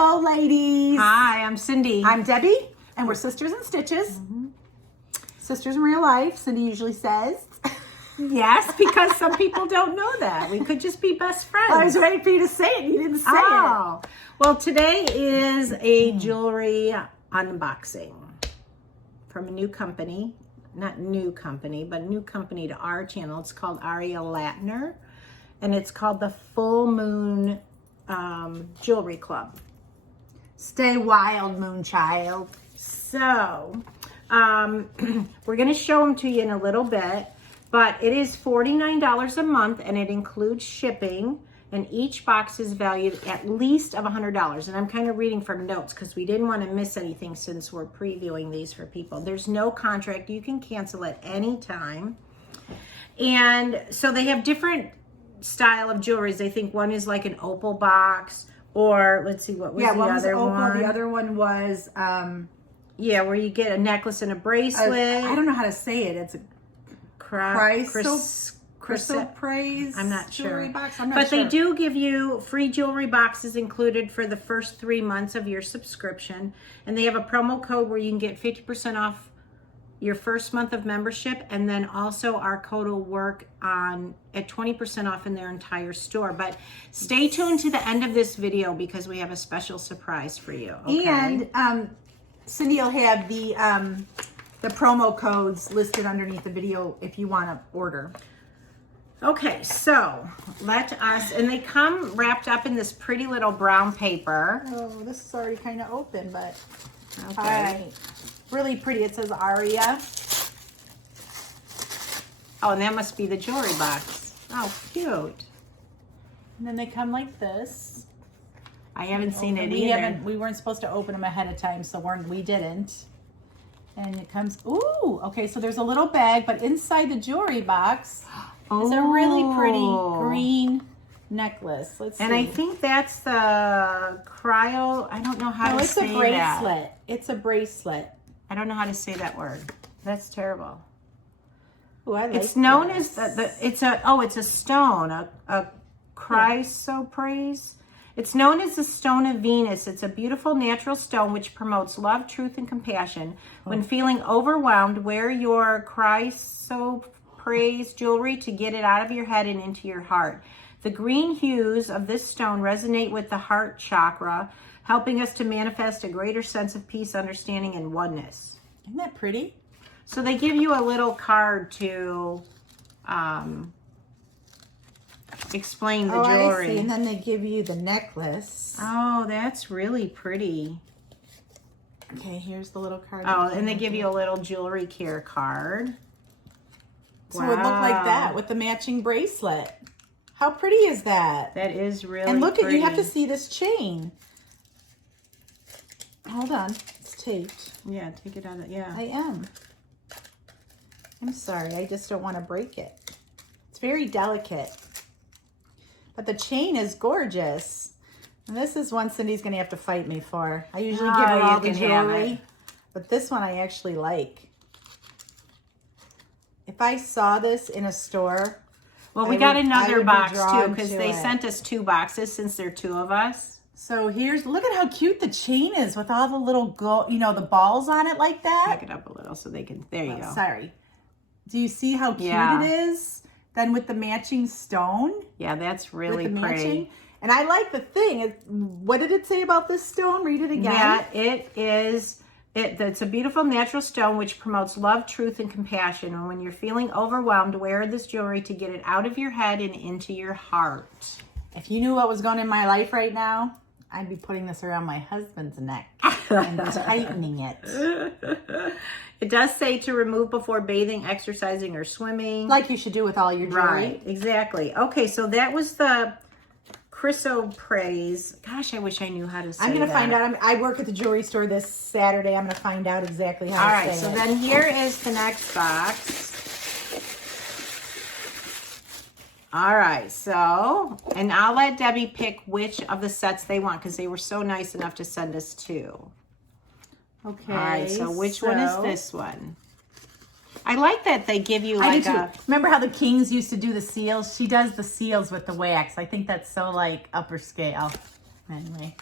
Hello, ladies. Hi, I'm Cindy. I'm Debbie, and we're Sisters in Stitches. Sisters in real life, Cindy usually says. Yes, because some people don't know that. We could just be best friends. I was ready for you to say it. You didn't say it. Well, today is a jewelry unboxing from a new company. Not new company, but new company to our channel. It's called Aria Lattner, and it's called the Full Moon Jewelry Club. Stay wild, Moonchild. So, we're going to show them to you in a little bit, but it is $49 a month, and it includes shipping, and each box is valued at least of $100. And I'm kind of reading from notes because we didn't want to miss anything since we're previewing these for people. There's no contract. You can cancel at any time. And so they have different style of jewelries. I think one is like an opal box, or let's see, what was the other one? The other one was yeah, where you get a necklace and a bracelet. I don't know how to say it. It's a crystal praise. I'm not sure. Box. But they do give you free jewelry boxes included for the first 3 months of your subscription, and they have a promo code where you can get 50% off your first month of membership, and then also our code will work on at 20% off in their entire store. But stay tuned to the end of this video because we have a special surprise for you. Okay? And Cindy will have the promo codes listed underneath the video if you want to order. Okay, so let us, and they come wrapped up in this pretty little brown paper. Oh, this is already kind of open, but okay. Really pretty. It says Aria. Oh, and that must be the jewelry box. Oh, cute. And then they come like this. I haven't seen it either. We weren't supposed to open them ahead of time, so we didn't. And it comes, ooh, okay, so there's a little bag, but inside the jewelry box is a really pretty green necklace. Let's see. And I think that's the cryo, I don't know how to say that. No, it's a bracelet. It's a bracelet. I don't know how to say that word. That's terrible. Ooh, I like it's known this. as it's a stone, a chrysoprase. It's known as the stone of Venus. It's a beautiful natural stone which promotes love, truth, and compassion. When feeling overwhelmed, wear your chrysoprase jewelry to get it out of your head and into your heart. The green hues of this stone resonate with the heart chakra, helping us to manifest a greater sense of peace, understanding, and oneness. Isn't that pretty? So they give you a little card to explain the jewelry. I see. And then they give you the necklace. Oh, that's really pretty. Okay, here's the little card. Oh, and they give you a little jewelry care card. So it looked like that with the matching bracelet. How pretty is that? That is really And look pretty. you have to see this chain. Hold on, it's taped. Yeah, take it out of yeah. I am. I'm sorry, I just don't want to break it. It's very delicate. But the chain is gorgeous. And this is one Cindy's going to have to fight me for. I usually give her all the jewelry. But this one I actually like. If I saw this in a store... Well, we got another box too because they sent us 2 boxes since there are 2 of us. So look at how cute the chain is with all the little the balls on it like that. Back it up a little so they can, there you go. Sorry. Do you see how cute it is? Then with the matching stone. Yeah, that's really pretty. And I like the thing. What did it say about this stone? Read it again. Yeah, it's a beautiful natural stone which promotes love, truth, and compassion. And when you're feeling overwhelmed, wear this jewelry to get it out of your head and into your heart. If you knew what was going on in my life right now, I'd be putting this around my husband's neck and tightening it. It does say to remove before bathing, exercising, or swimming. Like you should do with all your jewelry. Right, exactly. Okay, so that was the chrysoprase. Gosh, I wish I knew how to say that. I'm going to find out. I work at the jewelry store this Saturday. I'm going to find out exactly how to say it. All right, so then here is the next box. All right, so, and I'll let Debbie pick which of the sets they want because they were so nice enough to send us 2. Okay. All right, so which one is this one? I like that they give you like Remember how the kings used to do the seals? She does the seals with the wax. I think that's so like upper scale. Anyway.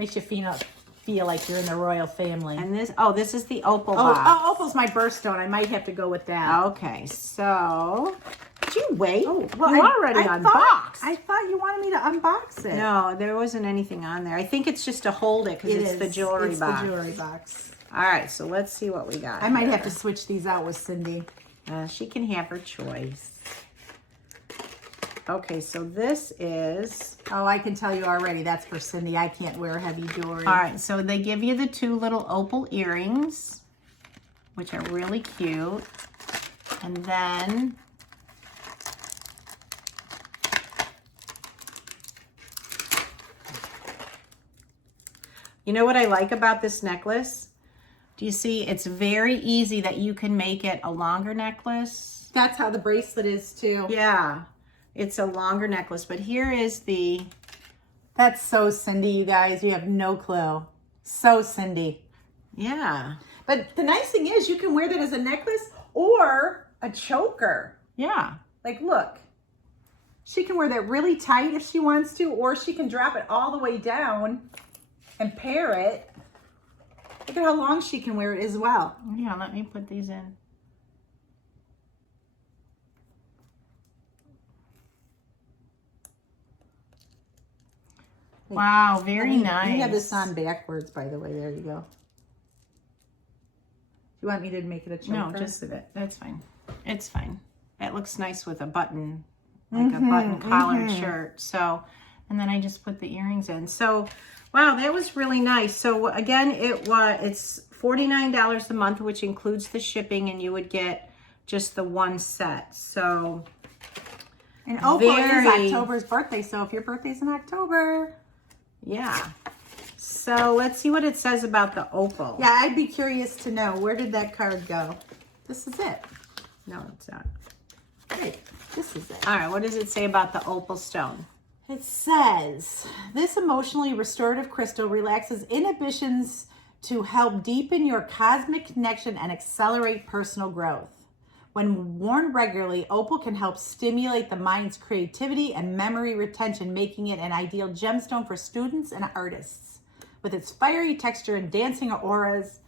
Makes you feel like you're in the royal family. And this is the opal box. Oh, opal's my birthstone. I might have to go with that. Okay, so did you wait? Oh, well, you already unboxed. I thought you wanted me to unbox it. No, there wasn't anything on there. I think it's just to hold it because it's the jewelry box. It's the jewelry box. All right, so let's see what we got. I might have to switch these out with Cindy. She can have her choice. Okay, so this is... Oh, I can tell you already. That's for Cindy. I can't wear heavy jewelry. All right, so they give you the 2 little opal earrings, which are really cute. And then... You know what I like about this necklace? Do you see? It's very easy that you can make it a longer necklace. That's how the bracelet is too. Yeah, it's a longer necklace, but here is the... That's so Cindy, you guys. You have no clue. So Cindy. Yeah. But the nice thing is you can wear that as a necklace or a choker. Yeah. Like, look. She can wear that really tight if she wants to, or she can drop it all the way down and pair it. Look at how long she can wear it as well. Yeah, let me put these in. Wow, very nice. You have this on backwards, by the way. There you go. You want me to make it a choker? No, just a bit. That's fine. It's fine. That looks nice with a button, like a button collared shirt. So, and then I just put the earrings in. So, wow, that was really nice. So again, it's $49 a month, which includes the shipping, and you would get just the 1 set. So, and Opal is October's birthday. So if your birthday's in October, yeah. So let's see what it says about the opal. Yeah, I'd be curious to know, where did that card go? This is it. No, it's not. Wait, this is it. All right, what does it say about the opal stone? It says, this emotionally restorative crystal relaxes inhibitions to help deepen your cosmic connection and accelerate personal growth. When worn regularly, opal can help stimulate the mind's creativity and memory retention, making it an ideal gemstone for students and artists. With its fiery texture and dancing auroras,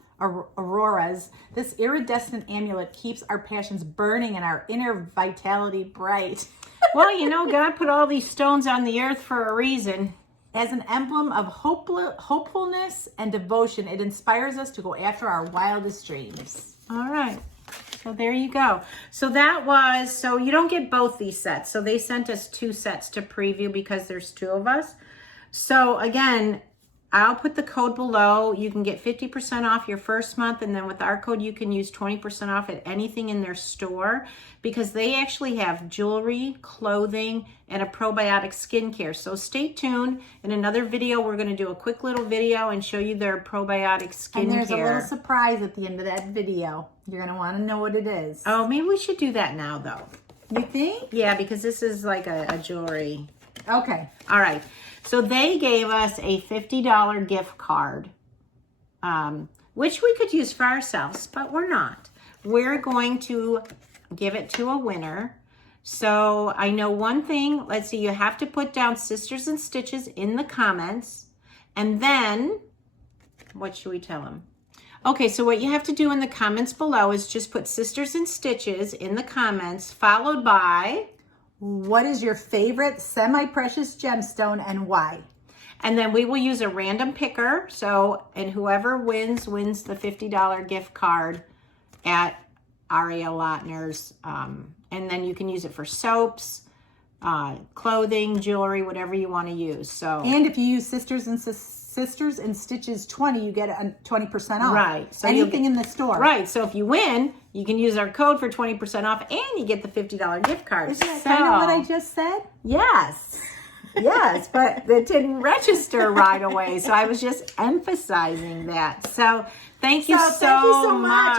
this iridescent amulet keeps our passions burning and our inner vitality bright. Well, you know, God put all these stones on the earth for a reason. As an emblem of hopefulness and devotion, it inspires us to go after our wildest dreams. All right. So there you go. So so you don't get both these sets. So they sent us 2 sets to preview because there's 2 of us. So again, I'll put the code below. You can get 50% off your first month, and then with our code, you can use 20% off at anything in their store, because they actually have jewelry, clothing, and a probiotic skincare. So stay tuned. In another video, we're going to do a quick little video and show you their probiotic skincare. And there's a little surprise at the end of that video. You're going to want to know what it is. Oh, maybe we should do that now, though. You think? Yeah, because this is like a jewelry. Okay. All right. So they gave us a $50 gift card, which we could use for ourselves, but we're not. We're going to give it to a winner. So I know one thing. Let's see. You have to put down Sisters and Stitches in the comments. And then, what should we tell them? Okay, so what you have to do in the comments below is just put Sisters and Stitches in the comments, followed by... What is your favorite semi-precious gemstone and why? And then we will use a random picker. So, and whoever wins the $50 gift card at Aria Lattner's. And then you can use it for soaps, clothing, jewelry, whatever you want to use. So, and if you use Sisters and Stitches 20, you get a 20% off. Right. So anything in the store. Right. So if you win, you can use our code for 20% off, and you get the $50 gift card. Isn't that kind of what I just said? Yes. Yes, but it didn't register right away. So I was just emphasizing that. So thank you so much.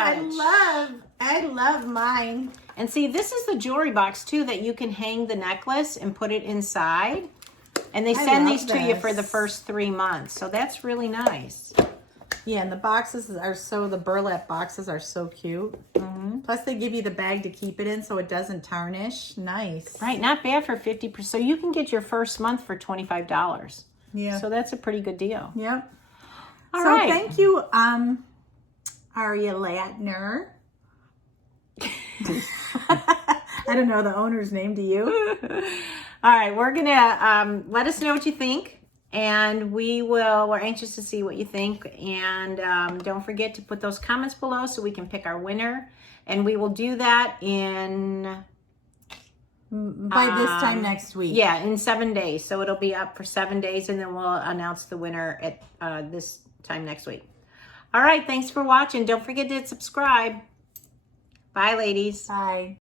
I love mine. And see, this is the jewelry box too that you can hang the necklace and put it inside. And they send these to you for the first 3 months. So that's really nice. Yeah, and the boxes the burlap boxes are so cute. Plus they give you the bag to keep it in so it doesn't tarnish. Nice. Right, not bad for 50%. So you can get your first month for $25. Yeah. So that's a pretty good deal. Yep. All so right. thank you, Aria Lattner. I don't know the owner's name. Do you? All right, we're gonna let us know what you think, and we're anxious to see what you think. And don't forget to put those comments below so we can pick our winner. And we will do that by this time next week. Yeah, in 7 days. So it'll be up for 7 days, and then we'll announce the winner at this time next week. All right, thanks for watching. Don't forget to subscribe. Bye, ladies. Bye.